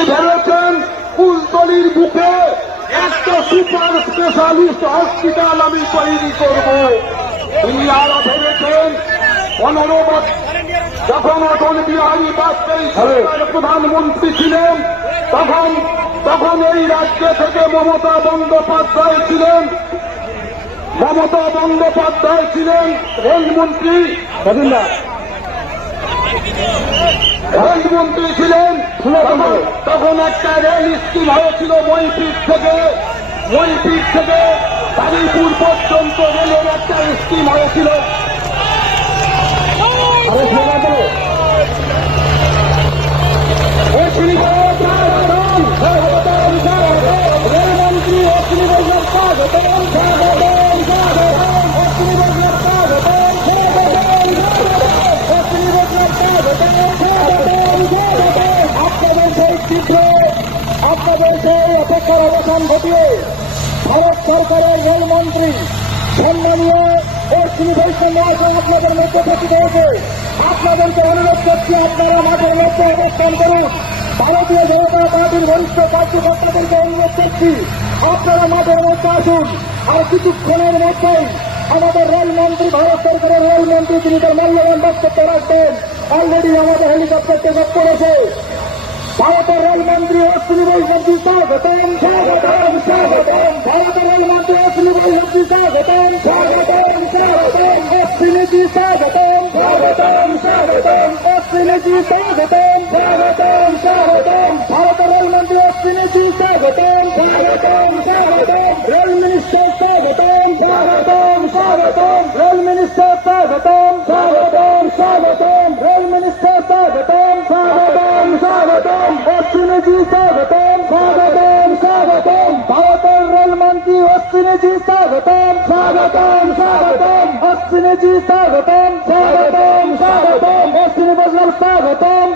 তিনি ভেবেছেন কুলতলির বুকে একটা সুপার স্পেশালিস্ট হসপিটাল আমি তৈরি করব। তিনি আরো ভেবেছেন 15 বছর যখন অটল বিহারী বাজপেয়ী সরকারের প্রধানমন্ত্রী ছিলেন তখন এই রাজ্য থেকে মমতা বন্দ্যোপাধ্যায় ছিলেন রেলমন্ত্রী ছিলেন। তখন একটা রেল স্কিম হয়েছিল মইপিট থেকে কালীপুর পর্যন্ত রেলের একটা স্কিম হয়েছিল। রেলমন্ত্রী অশ্বিনী বৈষ্ণব আপনাদের সেই অপেক্ষার অবসান ঘটিয়ে ভারত সরকারের রেলমন্ত্রী সম্মানীয় অশ্বিনী বৈষ্ণব মহাশয় আপনাদের মধ্যে উপস্থিত হয়েছে। আপনাদেরকে অনুরোধ করছি আপনারা মাঠের মধ্যে অবস্থান করুন। ভারতীয় জনতা পার্টির বরিষ্ঠ কার্যকর্তাদেরকে অনুরোধ করছি আপনারা মাঠের মধ্যে আসুন। আর কিছুক্ষণের মধ্যেই আমাদের রেলমন্ত্রী ভারত সরকারের রেলমন্ত্রী তিনি তার মূল্যবান বক্তব্য রাখবেন। অলরেডি আমাদের হেলিকপ্টার টেক অফ করেছে। ভারতের রেলমন্ত্রী অশ্বিনী বৈষ্ণবজি স্বাগতম। ভারতের রেলমন্ত্রী অশ্বিনী বৈষ্ণবজি স্বাগতম। অশ্বিনীজি স্বাগতম। অশ্বিনীজি স্বাগতম। ভারতের রেলমন্ত্রী অশ্বিনীজি স্বাগতম। রেল মিনিস্টার স্বাগতম। রেল মিনিস্টার স্বাগতম। রেল মিনিস্টার স্বাগতম। অশ্বিনীজি স্বাগতম। ভারতের রেলমন্ত্রী অশ্বিনীজি স্বাগতম। অশ্বিনীজি স্বাগতম। অশ্বিনী বৈষ্ণব স্বাগতম।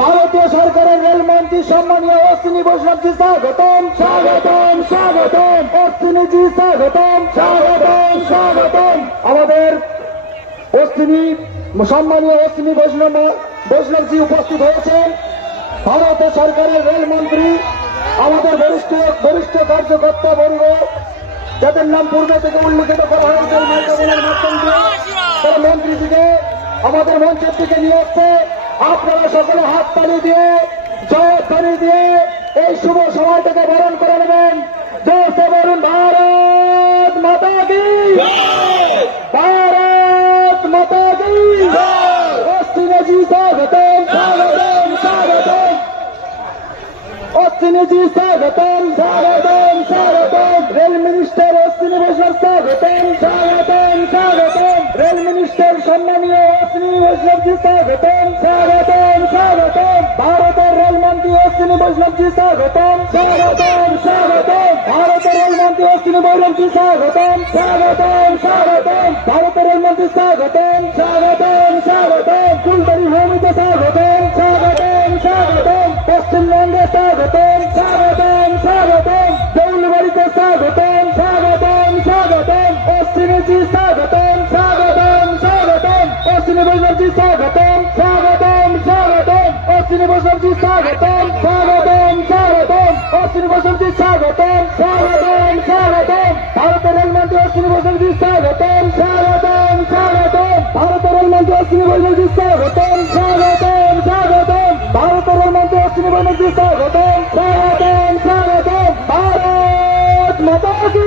ভারতীয় সরকারের রেলমন্ত্রী সম্মানীয় অশ্বিনী বৈষ্ণবজি স্বাগতম। অশ্বিনীজি স্বাগতম। আমাদের সম্মানীয় অশ্বিনী বৈষ্ণবজি উপস্থিত হয়েছেন। ভারত সরকারের রেলমন্ত্রী আমাদের বরিষ্ঠ কার্যকর্তা বর্গ যাদের নাম পূর্বে থেকে উল্লিখিত করা হয়েছে মাইক্রোফোনের মাধ্যম দিয়ে তারা মন্ত্রীজিকে আমাদের মঞ্চের দিকে নিয়ে আসছে। আপনারা সকলে হাত তালি দিয়ে জয়ধ্বনি দিয়ে এই শুভ সময়টাকে বরণ করে নেবেন। জয় সে বলুন ভারত মাতা কি, ভারত মাতা কি। অশ্বিনীজি স্বাগতম। অশ্বিনীজি স্বাগতম। রেল মিনিস্টার অশ্বিনী বৈষ্ণব স্বাগতম। রেল মিনিস্টার সম্মানীয় অশ্বিনী বৈষ্ণবজি স্বাগতম। ভারতের রেলমন্ত্রী অশ্বিনী বৈষ্ণবজি স্বাগতম। ভারতের রেলমন্ত্রী অশ্বিনী বৈষ্ণবজি স্বাগতম। ভারতের রেলমন্ত্রী স্বাগতম। কুলতলি ভূমিতে স্বাগতম। পশ্চিমবঙ্গে স্বাগতম। দেউলবাড়িতে স্বাগতম। অশ্বিনীজি স্বাগতম। অশ্বিনী বৈষ্ণবজি স্বাগতম। অশ্বিনী বৈষ্ণবজি স্বাগতম। অশ্বিনী বৈষ্ণবজি স্বাগতম। ভারতের রেলমন্ত্রী অশ্বিনী বৈষ্ণবজি স্বাগতম। ভারতের রেলমন্ত্রী অশ্বিনী বৈষ্ণবজি স্বাগতম। ভারতের রেলমন্ত্রী অশ্বিনী বৈষ্ণবজি স্বাগতম। ভারত মাতা কি।